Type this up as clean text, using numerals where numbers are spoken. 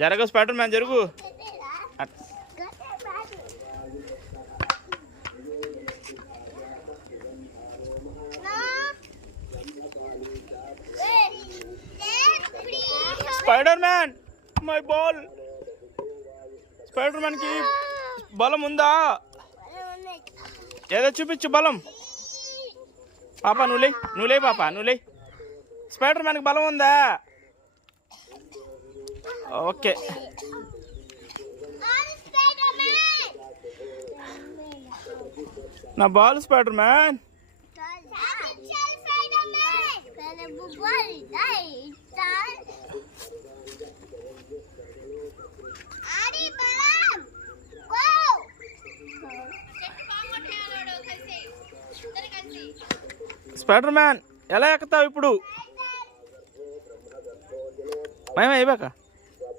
జరగ spider man జరుగు. Spider man my ball. Spider man కి బలం ఉందా? ఏదో చూపించు బలం. పాపా నువ్వులే పాపా నువ్వులే. స్పైడర్ మ్యాన్కి బలం ఉందా? ఓకే. నా ball spider man. Spider man ఎలా ఎక్కుతావు ఇప్పుడు? భయం అయిపోయాక